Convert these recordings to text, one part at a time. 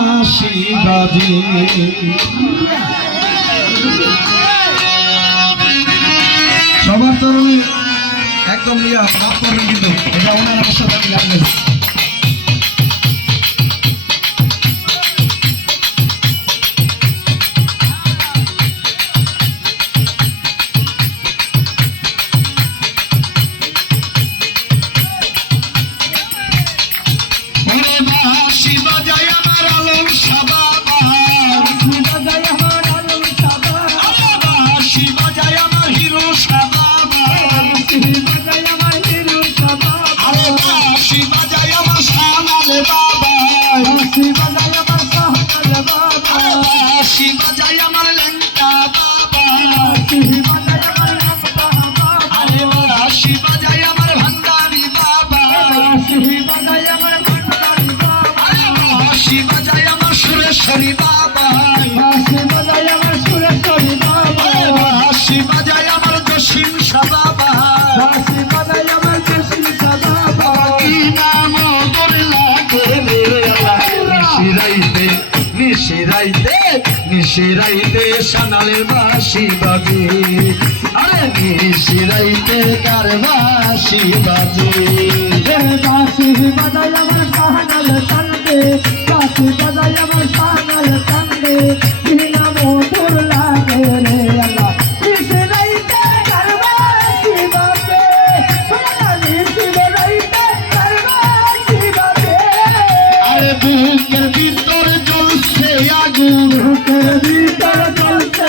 বাঁশি বাজে। সবার তরুণী একদম নিয়ে ভাব করবেন, কিন্তু এটা ওনার আমার সাথে লাগবে। সুরেশ্বরী বাবা বাঁশি বাজায় আমার, সুরেশ্বরী বাবা বাঁশি বাজায় আমার, জসিম শাহ বাবা বাঁশি বাজায় আমার, জসিম শাহ বাবা। কি নাম তোর লাগে রে নিশিরাইতে নিশিরাইতে নিশিরাইতে সানালের বাঁশি বাজে। আরে নিশিরাইতে কার বাঁশি বাজে? বাঁশি বাজায় আমার সানাল কান্দে, বাঁশি বাজায় আমার সানাল কান্দে। কি নাম তোর লাগে রে আল্লাহ নিশিরাইতে কার বাঁশি বাজে? নিশিরাইতে কার বাঁশি বাজে? আরে বুকের ভিতর জ্বলছে আগুন, বুকের ভিতর জ্বলছে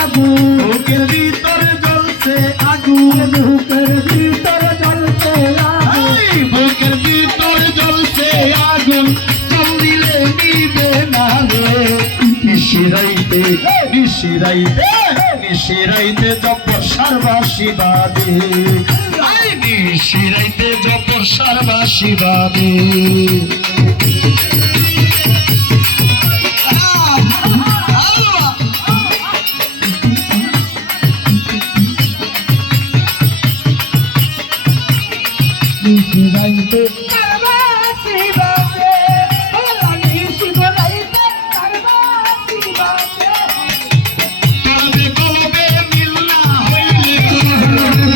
আগুন, বুকের ভিতর জ্বলছে আগুন, বুকের ভিতর জ্বলছে আগুন, বুকের ভিতর জ্বলছে আগুন। জল দিলে নিবে না রে নিশিরাইতে নিশিরাইতে নিশিরাইতে জপর সারবাসী বাদে। নিশিরাইতে জপর সারবাসী বাদে। নিশিরাইতে কারবাসি বাজে, ওলা নিশিরাইতে কারবাসি বাজে। কলবে কলবে মিল না হইলে,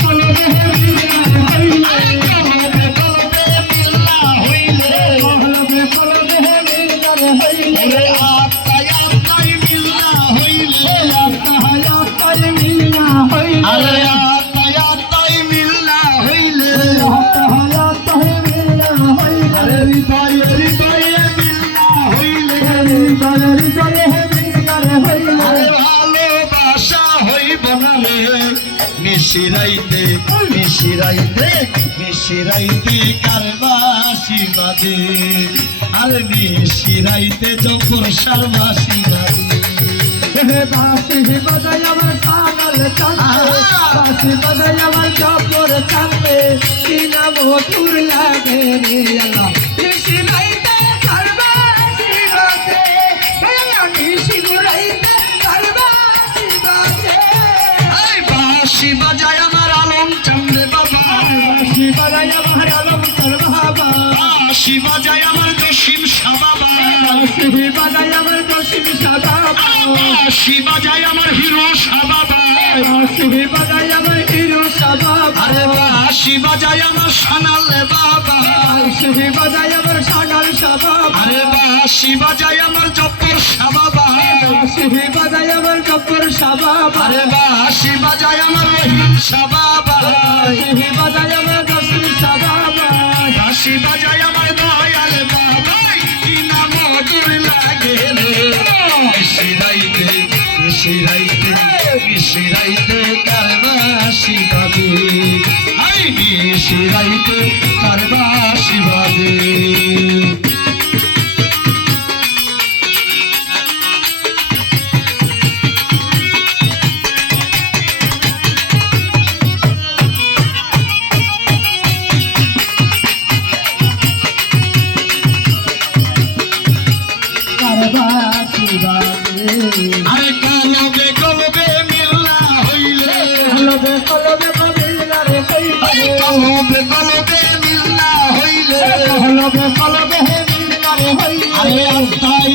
কলবে মিল না হইলে, কলবে কলবে মিল না হইলে, কলবে কলবে মিল না হইলে, আত্মায় আত্মায় মিল না হইলে, আত্মায় আত্মায় মিল না হইলে, আরে আত্মায় আত্মায় মিল না হইলে, ভালোবাসা হইব না রে নিশিরাইতে নিশিরাইতে নিশিরাইতে কার বাঁশি বাজে। আর নিশিরাইতে জপর সারবাসী বাজে। বাঁশি বাজায় আমার সানাল কান্দে, বাঁশি বাজায় আমার জপর কান্দে। কি নাম তোর লাগে রে আল্লাহ নিশিরাইতে কার বাঁশি বাজে? নিশিরাইতে কার বাঁশি বাজে? বাঁশি বাজায় আমার আলম চান্দে বাবা, বাঁশি বাজায় আমার আলম চাঁদ বাবা, বাঁশি বাজায় আমার জসিম শাহ বাবা, বাঁশি বাজায় আমার জসিম শাহ বাবা, বাঁশি বাজায় আমার হিরো শাহ বাবা, বাঁশি বাজায় আমার হিরো শাহ বাবা। আরে বাঁশি বাজায় আমার সানাল বাবা, বাঁশি বাজায় আমার সানাল শাহ বাবা। আরে বাঁশি বাজায় আমার জব্বর শাহ বাবা, বাঁশি বাজায় আমার জব্বর শাহ বাবা। আরে বাঁশি বাজায় আমার রহিম শাহ বাবা, বাঁশি বাজায় আমার জসিম শাহ বাবা, বাঁশি বাজায় আমার দয়াল বাবা। কি নাম তোর লাগে রে নিশিরাইতে নিশিরাইতে নিশিরাইতে কার বাঁশি বাজে। নিশিরাইতে কার বাঁশি বাজে। আরে কলবে কলবে মিল না হইলে, কলবে কলবে মিল না রে হইলে, কলবে কলবে মিল না হইলে, কলবে কলবে মিল না রে হইলে, আরে আত্মায়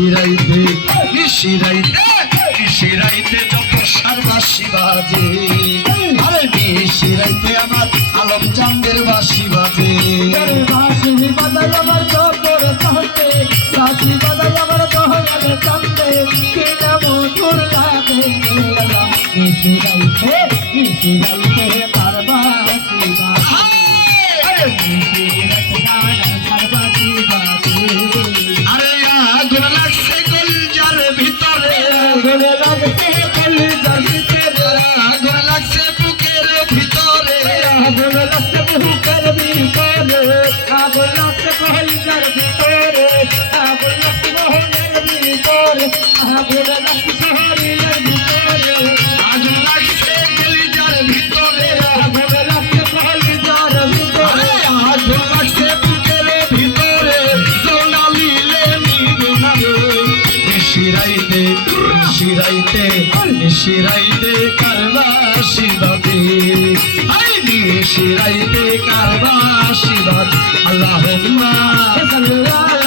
নিশিরাইতে নিশিরাইতে নিশিরাইতে যত সারবাসি বাজে আরে নিশিরাইতে আমার আলম চাঁদের বাসি বাজে বাঁশি বাজাই আমার জবর চাঁদে বাঁশি বাজাই আমার দহয়াল চাঁদে কিনা মধুর লাগে নিশিরাইতে নিশিরাইতে তার বাঁশি বাজে আরে নিশিরাইতে তার বাঁশি বাজে আরে আগুন লাগছে কলজার ভিতরে আগুন লাগছে কলিজার ভিতরে আগুন লাগছে বুকের ভিতরে আগুন লাগছে বুকের ভিতরে আগুন লাগছে কলিজার ভিতরে আগুন লাগছে মহলের ভিতরে আগুন লাগছে শহরের ভিতরে আগুন লাগছে কলজার ভিতরে আগুন লাগছে কলিজার ভিতরে আগুন লাগছে বুকের ভিতরে সোনালিলে নিগুনারে নিশিরাইতে নিশিরাইতে নিশিরাইতে কারবাসি বাজে আই নিশিরাইতে কারবাসি বাজে আল্লাহুম্মা সাল্লাল্লাহু